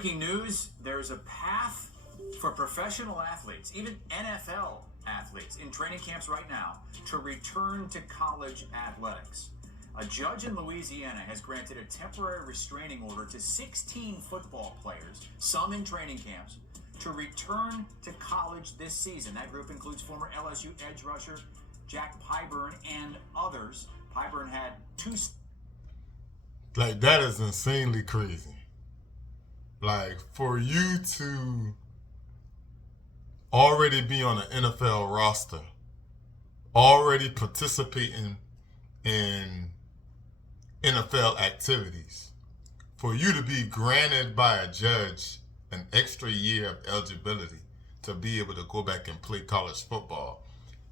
Breaking news, there's a path for professional athletes, even NFL athletes, in training camps right now to return to college athletics. A judge in Louisiana has granted a temporary restraining order to 16 football players, some in training camps, to return to college this season. That group includes former LSU edge rusher Jack Pyburn and others. Pyburn had two... Like, that is insanely crazy. Like, for you to already be on an NFL roster, already participating in NFL activities, for you to be granted by a judge an extra year of eligibility to be able to go back and play college football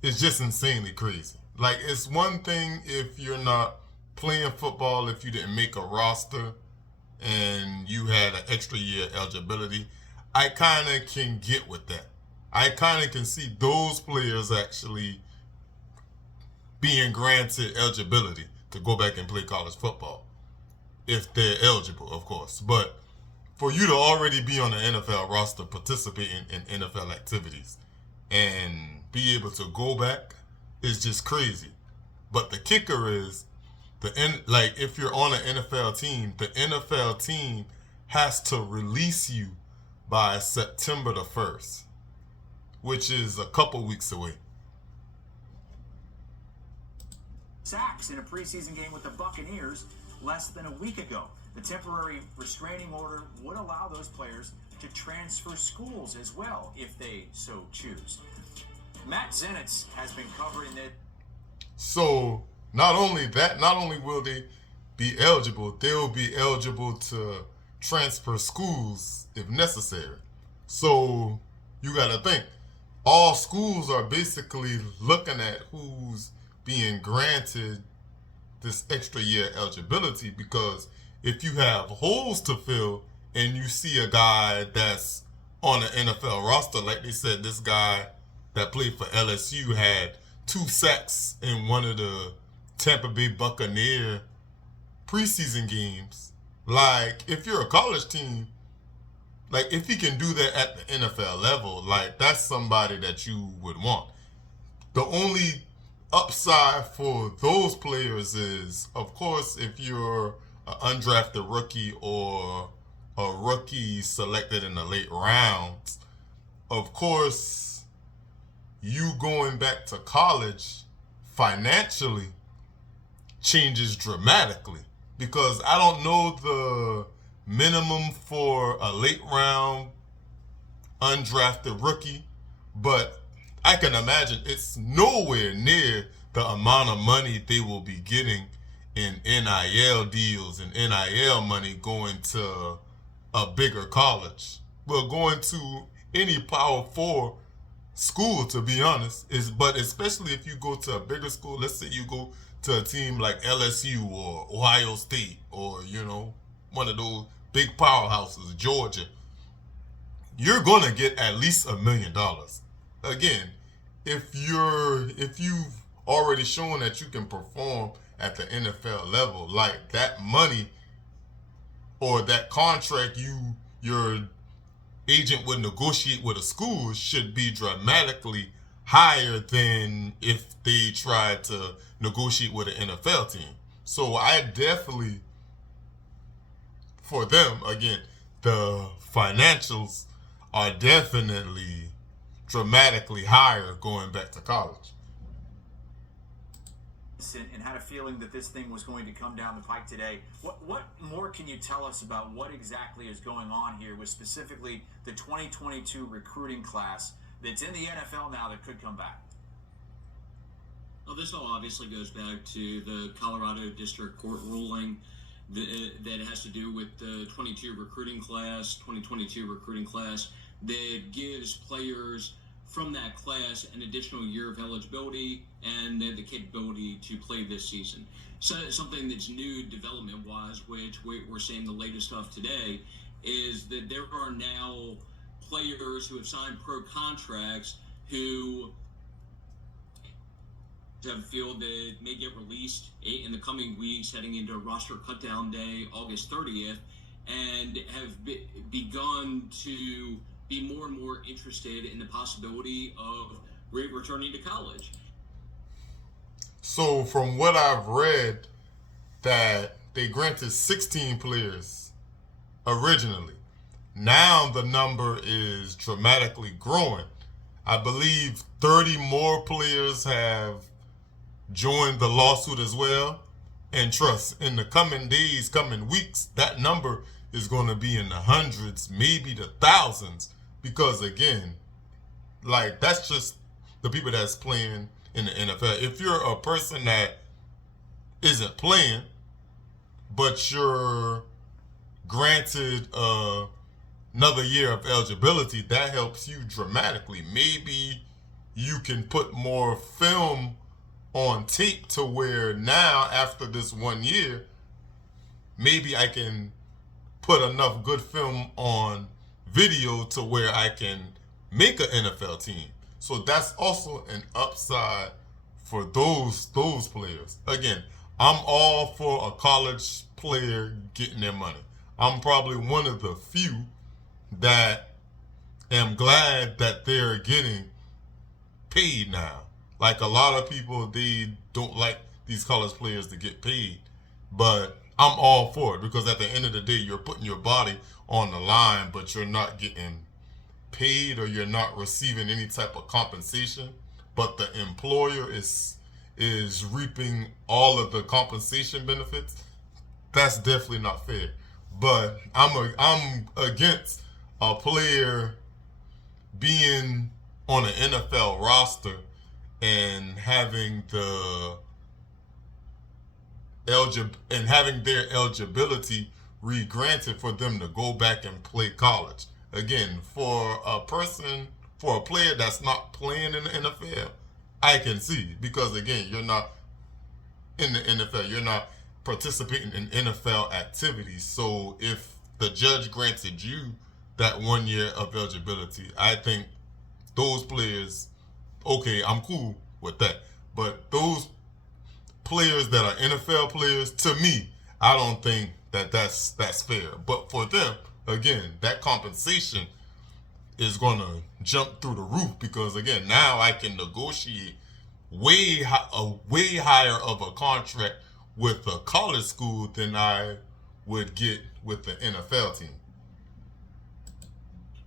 is just insanely crazy. Like, it's one thing if you're not playing football, if you didn't make a roster and you had an extra year eligibility. I kind of can get with that. I kind of can see those players actually being granted eligibility to go back and play college football, if they're eligible, of course. But for you to already be on the NFL roster participating in NFL activities and be able to go back is just crazy. But the kicker is, if you're on an NFL team, the NFL team has to release you by September the 1st, which is a couple weeks away. Sacks in a preseason game with the Buccaneers less than a week ago. The temporary restraining order would allow those players to transfer schools as well if they so choose. Matt Zenitz has been covering it. So not only will they be eligible, they will be eligible to transfer schools if necessary. So you got to think, all schools are basically looking at who's being granted this extra year eligibility, because if you have holes to fill and you see a guy that's on an NFL roster, like they said, this guy that played for LSU had 2 sacks in one of the Tampa Bay Buccaneer preseason games. Like, if you're a college team, like, if he can do that at the NFL level, like, that's somebody that you would want. The only upside for those players is, of course, if you're an undrafted rookie or a rookie selected in the late rounds, of course, you going back to college financially changes dramatically, because I don't know the minimum for a late round undrafted rookie, but I can imagine it's nowhere near the amount of money they will be getting in NIL deals and NIL money going to a bigger college. Well, going to any Power 4 school, to be honest, but especially if you go to a bigger school, let's say you go to a team like LSU or Ohio State or, one of those big powerhouses, Georgia, you're going to get at least $1 million. Again, if you've already shown that you can perform at the NFL level, like, that money or that contract your agent would negotiate with a school should be dramatically higher than if they tried to negotiate with an NFL team. So I definitely, for them, again, the financials are definitely dramatically higher going back to college. And had a feeling that this thing was going to come down the pike today. What more can you tell us about what exactly is going on here with specifically the 2022 recruiting class that's in the NFL now that could come back? Well, this all obviously goes back to the Colorado District Court ruling that has to do with the 2022 recruiting class that gives players from that class an additional year of eligibility and the capability to play this season. So something that's new development-wise, which we're seeing the latest of today, is that there are now players who have signed pro contracts who feel that may get released in the coming weeks heading into roster cutdown day, August 30th, and have begun to be more and more interested in the possibility of returning to college. So from what I've read, that they granted 16 players originally. Now the number is dramatically growing. I believe 30 more players have joined the lawsuit as well. And trust, in the coming days, coming weeks, that number is going to be in the hundreds, maybe the thousands. Because again, like, that's just the people that's playing in the NFL. If you're a person that isn't playing, but you're granted another year of eligibility, that helps you dramatically. Maybe you can put more film on tape to where now, after this 1 year, maybe I can put enough good film on video to where I can make an NFL team. So that's also an upside for those players. Again, I'm all for a college player getting their money. I'm probably one of the few that am glad that they're getting paid now. Like, a lot of people, they don't like these college players to get paid. But I'm all for it, because at the end of the day, you're putting your body on the line, but you're not getting paid, or you're not receiving any type of compensation. But the employer is reaping all of the compensation benefits. That's definitely not fair. But I'm against a player being on an NFL roster and having their eligibility re-granted for them to go back and play college. Again, for a player that's not playing in the NFL, I can see, because again, you're not in the NFL, you're not participating in NFL activities. So if the judge granted you that 1 year of eligibility, I think those players, okay, I'm cool with that. But those players that are NFL players, to me, I don't think that's fair. But for them, again, that compensation is going to jump through the roof, because again, now I can negotiate way higher of a contract with a college school than I would get with the NFL team.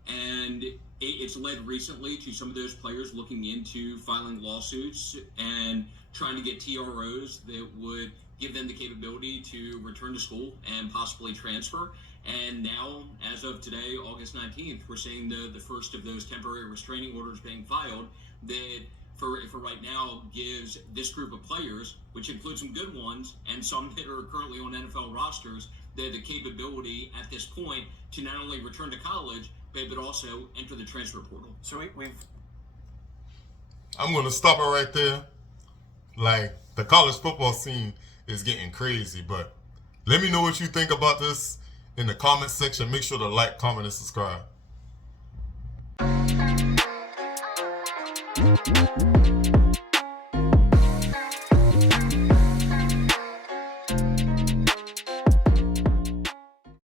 And it's led recently to some of those players looking into filing lawsuits and trying to get TROs that would give them the capability to return to school and possibly transfer. And now, as of today, August 19th, we're seeing the first of those temporary restraining orders being filed that, for right now, gives this group of players, which includes some good ones and some that are currently on NFL rosters, the capability at this point to not only return to college, but also enter the transfer portal. So I'm going to stop it right there. Like, the college football scene is getting crazy, but let me know what you think about this in the comment section. Make sure to like, comment, and subscribe.